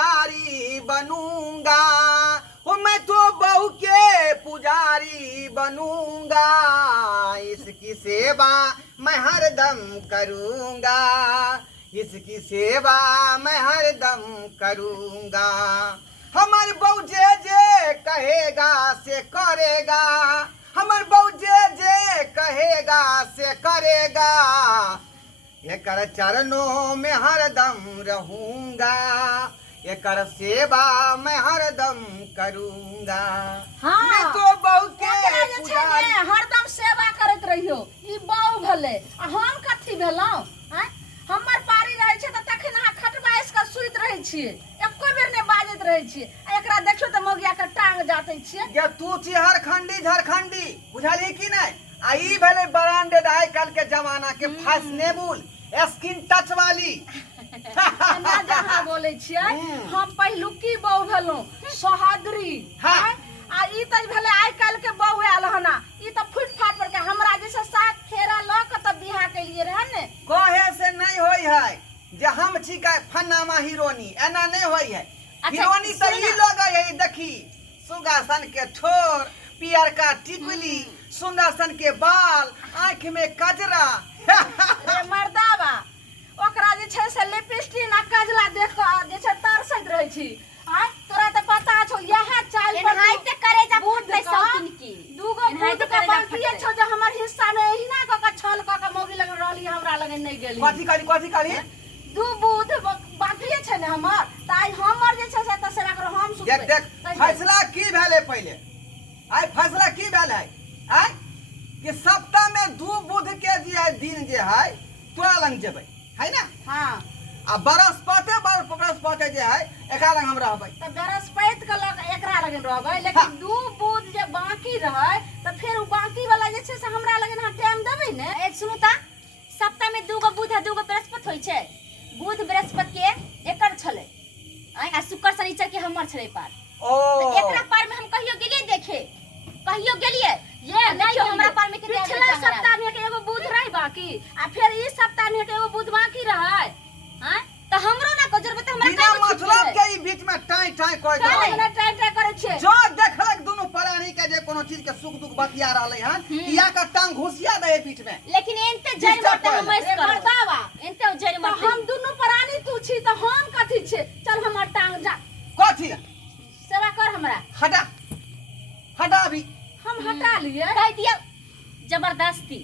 पुजारी बनूंगा, मैं तो बहू के पुजारी बनूंगा, इसकी सेवा मैं हरदम करूंगा, इसकी सेवा मैं हरदम करूंगा। हमार बहू जे जे कहेगा से करेगा, हमार बहू जे जे कहेगा से करेगा, एकर चरणों में हरदम रहूंगा, एकर सेवा मैं हरदम करूंगा। हाँ, मैं तो बहू के पुजारी हरदम सेवा करत रहियो। ई बहू भले आ हम कथी भेलौं? हैं हमर पारी रहै छै त तखन अहाँ खटबाइस के सुइत रहै छियै, एको बेर ने बाजैत रहै छियै। आ एकरा देखियो त मोगिया के टांग जातै छियै। या तू छी हरखंडी झारखंडी, बुझली कि नहीं? आ ई भेले ब्रांडेड आइ काल के जमाना के फैशनेबल स्किन टच वाली। ना जहाँ बोले छियै हम पहिलुकी बहू भेलौं, सोहादरी। हाँ। हैं? आ ई त भेले आइ काल के बहू आयल हना। ई त फुट फाट पर के हमरा जैसे साथ फेरा ल के त बियाह केलिए रहे ने। कहे से नहीं होई है जे हम छी का फन्नामा हीरोनी, एना नहीं होई है। अच्छा, हीरोनी त ई लोग है, देखी सुगासन के ठोर, पियर का टिकुली, सुंदर सन के बाल, आंख में कजरा। रे मर्दावा, ओकरा जे छै से लिपस्टिक ना कजला देख के जे छै तरसैत रहै छी। आय तोरा त पता छौ यह चाल पर एनाहिते करे जा फूट पैसा किनकी दूगो फूट के बांटिए छौ जे हमर हिस्सा में एहिना क के छल क के मौगी लग रहली, हमरा लगे नहीं गेली। कथी करी दू बूध बांटिए छै ने हमर, त आइ हमर जे छै से त सेवा करो हम सुनबै। देख फैसला की भेले पहले, आइ फैसला की भेले आइ कि सप्ताह में 2 बुध के जे है दिन जे है तोरा लंग जेबै, है ना? हां। आ बरस्पति जे है एकरा लंग हम रहबै। त बृहस्पति के लग एकरा लगे रहबै, लेकिन दू बूध जे बाकी रहै त फिर उ बाकी वाला जे छै से हमरा लगे ना टाइम देबै ने। ए सुनु ता, सप्ताह में दूगो बुध आ दूगो बृहस्पति होय छै। बुध बृहस्पति के एकर छले आ शुक्र शनिचर के हमर छले पार। ओ तो एकरा पार में हम कहियो गेलिए देखे, कहियो गेलिए ये देखियो हमरा पार में कितना पिछला सप्ताह में के एगो बुध रही बाकी, आ फिर इस सप्ताह में के एगो बुध बाकी रहै। हां तो हमरो ना को जरूरत हमरा बिना मतलब के ई बीच में टाई टाई कह दे। हमरा ट्राई ट्राई करे छै। जो देखलक दोनों प्राणी के जे कोनो चीज के सुख दुख बतिया रहले हन, किया का टांग घुसिया दे बीच में। लेकिन एनते जड़ मरते हम ऐसे कर मर्दावा, एनते जड़ तो मरते हम दोनों प्राणी तू छी त हम कथी छै? चल हमर टांग जा, कथी सेवा कर हमरा। हटा भी हम हटा लिए कह दिया जबरदस्ती।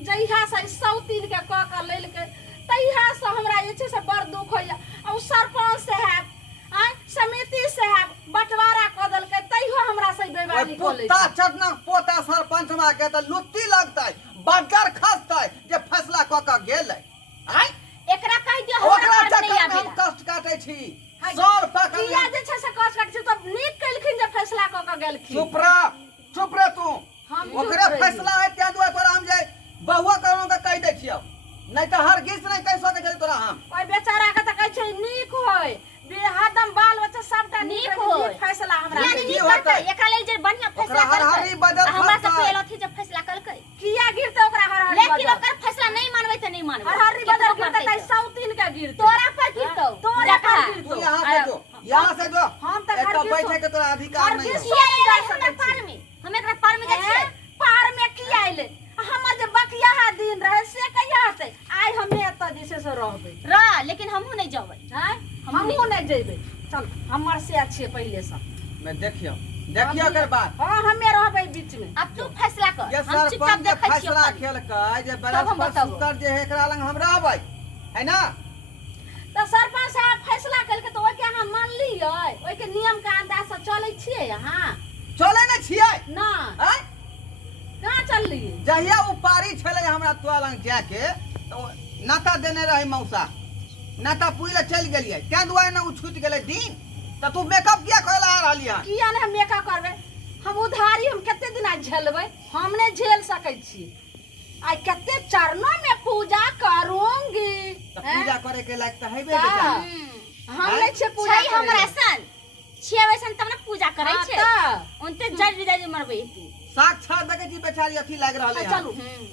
जहिया से सौतीन के क के लेल के तहिया से हमरा जे छै से बड़ दुख होइया। और सरपंच साहब आ समिति साहब बंटवारा क देल के तहियो हमरा से बेवाली क ले पुत्ता चटना पोता सरपंच मा के त लुत्ती लगतै, बगर खसतै जे फैसला क के गेलै। आइ एकरा कह दियो हमरा ओकरा पार नहीं चक्कर में हम आवेला। कष्ट काटै छी, सर पकड़ किया जे छै से कष्ट काटै छै त नीक केलखिन जे फैसला क के गेलखिन। चुप रह तू। हम ओकरे चुप रही। फैसला है त्या दुआ तोरा हम जे बहुआ करो के कह दै छियौ, नहीं तो हर गिस नहीं कह सकै छै तोरा हम। ओइ बेचारा के त कहै छै नीक होय, बेहदम बाल बच्चा सबटा नीक नीक होय। होय। फैसला हमरा यानी से। नीक होतै? करतै एकरा लेल जे बढ़िया फैसला ओकरा हर हरी बदल करतै हमरा से खसतै। पहले अथी जब फैसला करकै, किया गिरते ओकरा हर हर लेकिन ओकर फैसला नहीं मानबै त नहीं मानबै। हर हर बदल गिरते त सौतीन के गिरते। तोरा पर गिरतौ तोरा पर तू गिरतौ। यहाँ से जो हम त एतऽ हर बैठे के तोरा अधिकार नहीं है। किया एलै हमरा पार में? हम एकरा पार में जाइ छियै। पार में किया आइले? हमर जे बकिया दिन रहे से कहिया हते? आइ हमे एत जे छै से रहबै। र लेकिन हमहू नहीं जबै। हैं? हमहू नहीं जेबै। चल हमर से अच्छे पहले से। मैं देखियो कर बात। हां हमे रहबै बीच में। अब तू फैसला कर। ये हम चुपचाप सरपंच जे देखै छियै। फैसला खेलकै जे बृहस्पति बताबो। शुक्र जे है एकरा लंग हम रहबै, है ना? त सरपंच साहब फैसला केलकै त ओइ के अहाँ मान लियै? ओइ के नियम के अंदाज से चलै छियै अहाँ? चले न छियै ना हैं? कहाँ चललियै? जहिया उ पारी छले हमरा तोरा लंग जाके तो नाता देने रहे मौसा, नाता पुइले चल गेलियै, त्या दुआरे न उ छूट गेलै दिन। त तू मेकअप किया करला आ रहली हन? किया ने हम मेका करबै? हम उधारी हम केते दिन आज झेलबै? हम नहीं झेल सकै छी। आई केते चरणों में पूजा करूंगी। त पूजा करे के लायक त हेबे का? बेटा। हम नहीं छे पूजा छै हमरा सन छियै वैसन तब न पूजा करै हाँ, छै। त। उनते जज विदाई मरबै तू। साक्षात देखे छी बेचारी अथी लाग रहले हन। चलू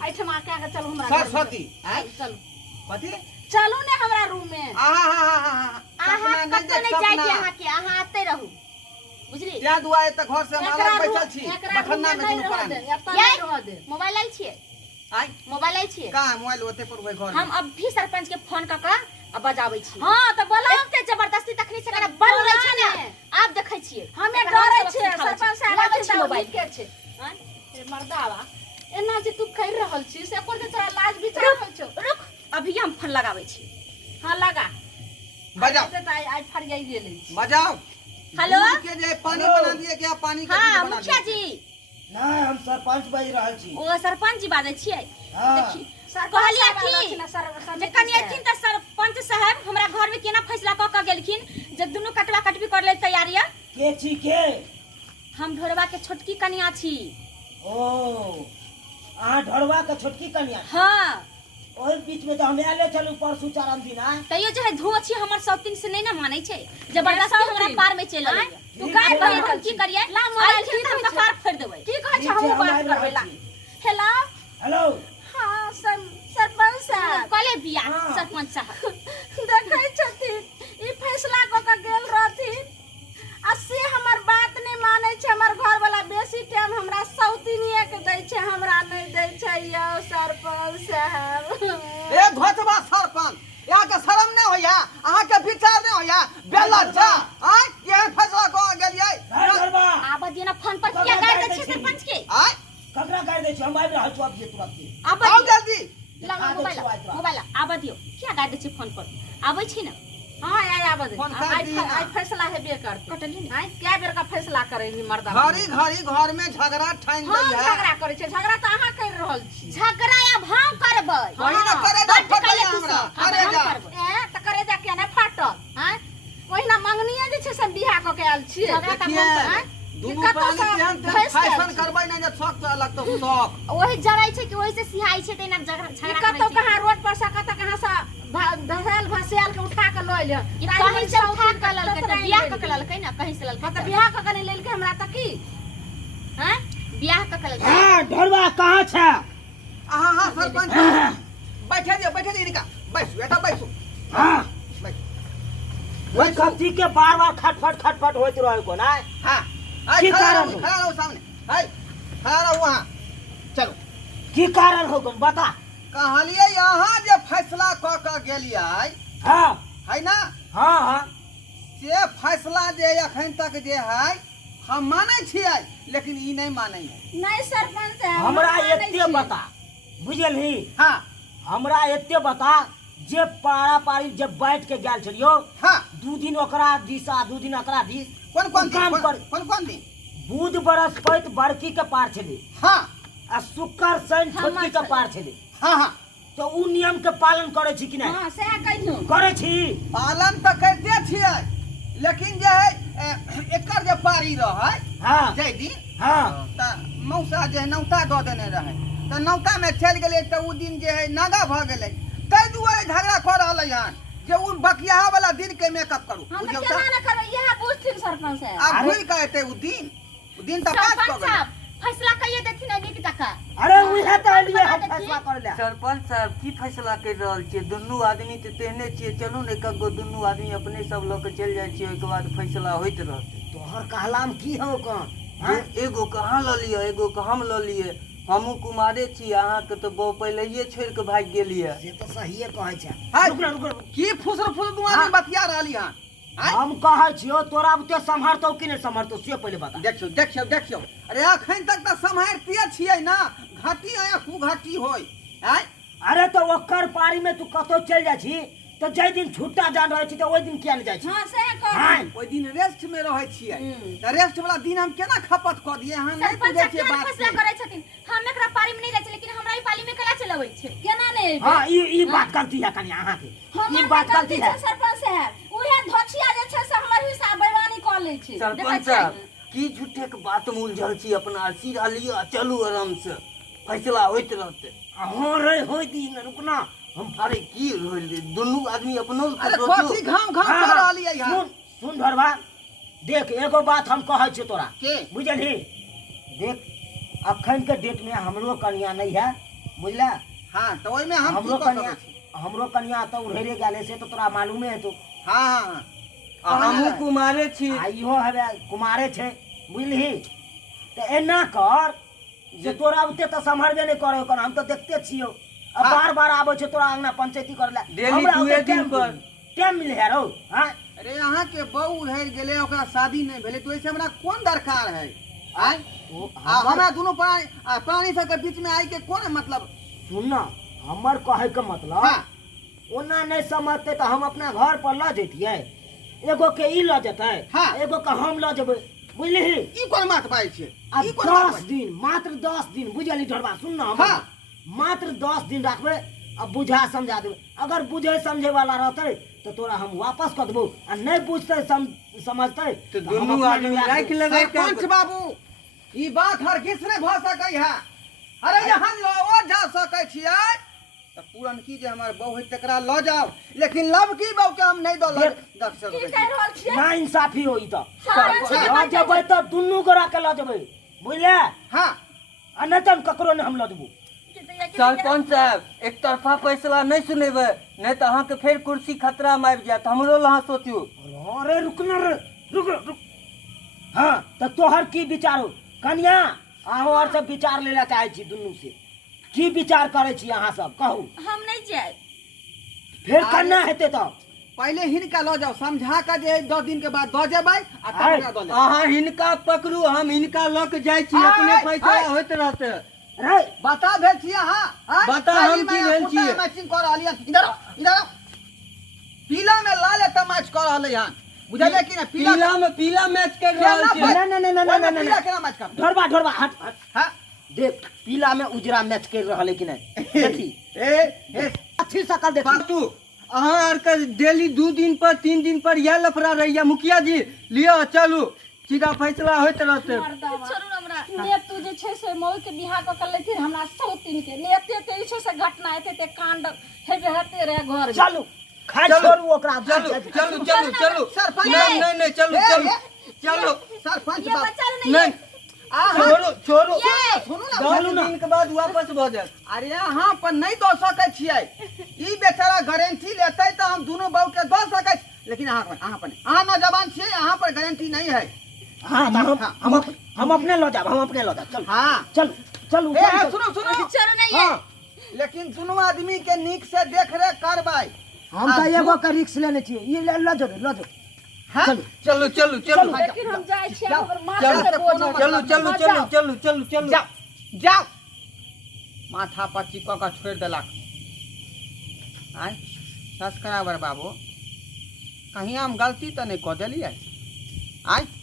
एठम आके आके चलू हमरा घर में। सरस्वती हैं? चलू कथी? चलू ने हमरा रूम में। आहा हा हा हा आहा सपना नहीं कतो नहीं जाय सपना के अहाँ के अहाँ आते रहू बुझली त्या दुआरे त घर से माला बैठल छी बखन्ना में दुनू प्राणी मोबाइल आइल छियै आई मोबाइल आइल छियै का मोबाइल ओते पर ओइ घर हम अब भी सरपंच के फोन क के अब बजाबै छी हां त बोला एते जबरदस्ती तखनी से कने बन रहै छै ने आप देखै छियै हमे डरै छियै सरपंच साहब लाबै छी मोबाइल के छै रे मर्दावा एना जे तू कहि रहल छी से पर तोरा लाज भी चढ़ल छौ रुक अभी हम फोन लगाबै छी हां लगा बजाओ त आज फड़ जाई गेलै बजाओ हेलो के जे पानी बना दिए क्या पानी के हां बना मुखिया जी नहीं हम सरपंच बाज रहल छी ओ सरपंच जी बाजै छियै हाँ। देखी कहलिया कि जे कनी एथिन त सरपंच साहब हमरा घर में केना फैसला क के गेलखिन जे दुनू कटवा कटबी कर ले तैयारी है के छी के हम ढोरवा के छोटकी कन्या छी ओ आ ढोरवा के छोटकी कन्या हां ओहि बीच में तो हम आले चलू परसू चारम दिन आ तैयो जे है धुओ छी हमर सौतिन से नहीं ना मानै छै जबरदस्ती हमरा पार में चल आइए तू ठीक गाय छै, कहिए हम हम की करिए ला मोबाइल आइल ठीक हम छै। कपार फोड़ देबै की कहै ठीक छै छै, हम हम बात आबि करबै रहल ला छी। हेलो हेलो हां सरपंच साहब कले बिया हाँ। सरपंच साहब देखै छथिन ई फैसला क के गेल रहथिन आ से हमर बात नहीं मानै छै हमर घर वाला बेसी टाइम हमरा सौतिनिए के दै छै हमरा नहीं दै छै यौ सरपंच साहब ए घोटवा सरपंच यहाँ के शर्म नहीं होया अहाँ के विचार नहीं होया बेला जा आई केहन फैसला क गेलियै हां ढोरवा आब दिना फोन पर किया गाड़ दै छै सरपंच के आई ककरा गाड़ दै छी हम आबि रहल छी अब जे तुरंत के आब आओ जल्दी ला दिखा दै मोबाइल छी आइ मोबाइल आब दियो किया गाड़ दै छै फोन पर आबै छी ना हां आया बदे फोन कर दिया। आज फैसला हेबे करते कटली ना आई क्या बेर का फैसला करे नी मर्दा घड़ी घड़ी घर में झगड़ा ठान हम दै है झगड़ा करे छै झगड़ा त अहाँ कर रहल छी झगड़ा अब हम करबै वही ना करे जा फटले हमरा करे जा ए त करे जा के ना फाटल हैं ओहिना मंगनिए जे छै से बियाह क के आयल छी झगड़ा त देखिए हम हैं दुनू कतौ प्राणी से केहन भैंस के फैशन आयल छी। करबै ना जे शौक तो अलग तो शौक वही जड़ै छै कि वही से सिहाई छै तेना झगड़ा ई झगड़ा कतौ करै छै कहाँ रोड पर से कतौ कहाँ से धसेल भसेल के उठा के लऽ ले ई कहीं से उठा के ललकै त बियाह क के ललकै ना कहीं से ललकै त बियाह क के नहीं लेलकै हमरा त की हैं बियाह क के ललकै हां ढोरवा कहां छै हाँ हाँ सरपंच बैठे दिए इनका बैसो बेटा बैसो हां बैठ वो कथी के बार-बार खटखट होइत रहै को ना हाँ आई की खड़ा कारण रहो हो? खड़ा रहो सामने आई खड़ा रहो वहाँ चलो की कारण हो तुम बता कहलिए यहाँ जे फैसला क के गेलिए हां है ना हां हां से फैसला जे अखन तक जे है हम मानै छियै लेकिन ई नहीं मानै है नहीं सरपंच साहब हमरा हम मानै एते छी। बता बुझलही हाँ हमरा एते बता जे पारा पारी जब बैठ के गेल छलियो हाँ दू दिन ओकरा दिस आ दू दिन ओकरा दिस कौन कौन दिन काम कर कौन दिन बुध बृहस्पति बड़की के पार छले हाँ आ शुक्र शनि छोटकी के पार छले हाँ हाँ तो उ नियम के पालन करे छी कि नहीं हां से कहियो करे छी पालन तो करते छियै लेकिन जे है एकर जे पारी रहे हाँ जै दिन हाँ त मौसा जे है नौता दऽ देने रहे त नौता में चल गेलै त उ दिन जे है नागा भ गेलै तै दुआरे झगड़ा कर रहलै हन जे उ बकिया वाला दिन के मेकअप करू हम बुझियौ त त केना न करबै यह पूछथिन सरपंच साहब आ अरे- भूल के एतै उ दिन त पास सरपंच क गेलै साहब फैसला कहिए देथिन अभी के तक अरे उहे तो लिए हम फैसला कर ले सरपंच साहब की फैसला कर रहल छियै दुनू आदमी तऽ तेहने छियै चलू ने एक गो दुनू आदमी अपने सब लऽ के चलि जाइ छियै ओहिके बाद फैसला होइत रहतै तोहर कहलाम की हो कौन एगो कहाँ लऽ लिअ एगो के हम लऽ लिए हमहूँ कुमारे छी अहाँके तऽ बहु पहिलैये छोड़ि के भागि गेलियै से तो सहिए कहै छै हाय। रुक रुक की फुसर दू आदमी बतिया रहली हन आय? हम कहै छियो तोरा बुते सम्हारतौ कि नहीं सम्हारतौ से पहले बता देखियो अरे अखन तक त सम्हारतिए छियै ना घाटी आया खूब घाटी होय आय अरे तो ओकर पारी में तू कतो चल जाइ छी तो जै दिन छुट्टा जान रहै छी तो ओइ दिन किया नहीं जाइ छी हां से कह हां ओइ दिन रेस्ट में रहै छियै त रेस्ट वाला दिन हम केना खपत क दिए हम नहीं सरपंच बुझै साहब छियै केना बात फैसला के। करै छथिन हम एकरा पारी में नहीं रहै छै लेकिन हमरा ई पाली में कला चलबै छै केना नहीं हां ई बात गलती है कनी अहाँ के ई बात गलती है सरपंच साहब उहे धोछिया जे छै से हमर हिसाब बैवानी क लै छै सरपंच साहब की झूठे के बात में उलझल छी अपना सीधा लिअ चलू आराम से फैसला होइत रहतै हां रे होई दिन रुकना हम अरे की होइल दुनू आदमी अपनो के अरे सोचू कथी घाम हाँ, कर रहली है सुन सुन धरवा देख एगो बात हम कहै छी तोरा के बुझलही देख अखन के डेट में हमरो कन्या नहीं है बुझला हां त ओइ में हम की हमरो कर कन्या सकै छी हमरो कन्या तो उड़ेरे गेले से तो तोरा मालूमे है तो हां कहानी कुमारे छी आ इहो हवे कुमारे छै बुझलिही तो एना कर जे तोरा ओते तो संभरबे नहीं करे ओकर हम तो देखते छियो अब हाँ। बार बार आबै छै तोरा अंगना पंचायती करे ला डेली हमरा दुए ओते दिन पर। टाइम मिले है रो हां अरे यहाँ के बहू रह गेले ओकरा शादी नहीं भेले तो ऐसे हमरा कौन दरकार है आय आ हमरा दोनों प्राणी सब के बीच में आई के कौन मतलब सुन ना हमर कहे के मतलब हाँ ओना नहीं समझते तो हम अपना घर पर ल जैतिए एगो के ई ल जतै हाँ। एगो के हम ल जेबै बुझलिही ई कोन बात बाई छै आ ई कोन बात 10 बाई? दिन मात्र 10 दिन बुझली ढोरबा सुन ना हमर हाँ। मात्र 10 दिन रखबे अब बुझा समझा देबै अगर बुझे समझे वाला रहतै तो तोरा हम वापस कर देबो आ नहीं बुझते समझते तो हम दुनू अपना आदमी लिया राख देबै। लेबै सरपंच बाबू ई बात हरगिज नहीं भ सकै है अरे यहाँ लओ जा सकै छियै तो पूरन की जे हमर बहू है तकरा ल जाओ लेकिन लब की बहू के हम नहीं दो की दक्षर कह रहल छियै ना इंसाफी होई तो सरपंच के ल पंचायत जेबै तो दुनू गोरा के ल जेबै बुझले हाँ आ नहीं तो ककरो ने हम ल देबो सरपंच साहब एक तरफा फैसला नहीं सुनेबै नहीं तो अहाँ के फेर कुर्सी खतरा में आबि जायत हमरो लहाँ सोचू अरे रुक ना रे रुक रुक हाँ तो तोहर की विचार हो कन्या अहाँ और सब विचार ले ला चाहे छी दुनू से की विचार करे छी अहाँ सब कहू हम नहीं जाए फिर करना हेते तो पहले हिनका ल जाओ समझा के जे 10 दिन के बाद द जेबै आ तब आय। हमरा द ले अहाँ हिनका पकड़ू हम हिनका लऽ के जाइ छी आय, अपने फैसला आय। होइत रहते रे बता भेल छियै अहाँ हाँ? बता हम काली की माया भेल कुत्ता छियै? मैचिंग कर रहलियै इधर आओ, इधर आओ। पीला में लाल तमाच कर रहलै हन बुझलियै कि ना पीला मैच कर केना रहल छियै ना, ना, ना, ना, ना, ना, ना, पीला ना। केना मैच कर ढोरबा ढोरबा हट हट हाँ देख पीला में उजरा मैच कर रहा है कि नहीं देखी ए अच्छी शकल देखी बातू अहाँ आर के डेली 2 दिन पर 3 दिन पर यह लफड़ा रहिया मुखिया जी लियो चलू सीधा फैसला होइत रहते छोड़ू ना हमरा ने तू जे छै से मौल के बियाह क के लेथिन हमरा सौतीन के लेते ते ई छै से घटना एते ते कांड हेबे हते रहे घर में चलू खाए चलू, छोड़ू ओकरा चलू चलू चलू चलू सरपंच नहीं नहीं नहीं चलू ए, चलू ए, चलो सरपंच ये बाबू बच्चा नहीं नहीं आहा छोड़ो छोड़ो ये सुनू ना 10 चलू ना दिन के बाद वापस भ जायत अरे यहाँ पर नहीं दो सकै छियै ई बेचारा गारंटी लेतै तो हम दोनों बहू के दो सकै छी। लेकिन अहाँ पर नहीं अहाँ नौजवान छियै यहाँ पर गारंटी नहीं है हाँ तो हम अपने लो जाब हम अपने लो जाब चल हाँ चल चल ए सुनो सुनो छोड़ू नहीं हाँ लेकिन दोनों आदमी के नीक से देख रेख करबै हम तो एगो का रिक्स लेने छिए ये लो जो हाँ चलो चलो चलो लेकिन हम जाय छियै जाओ, ओकर माथा जाओ, से बोझ चलो चलो चलो चलो चलो चलो जाओ जाओ माथा पर चिपक के छोड़ देलक आय सब्सक्राइबर बाबू कहीं हम गलती तो नहीं कऽ देलियै आय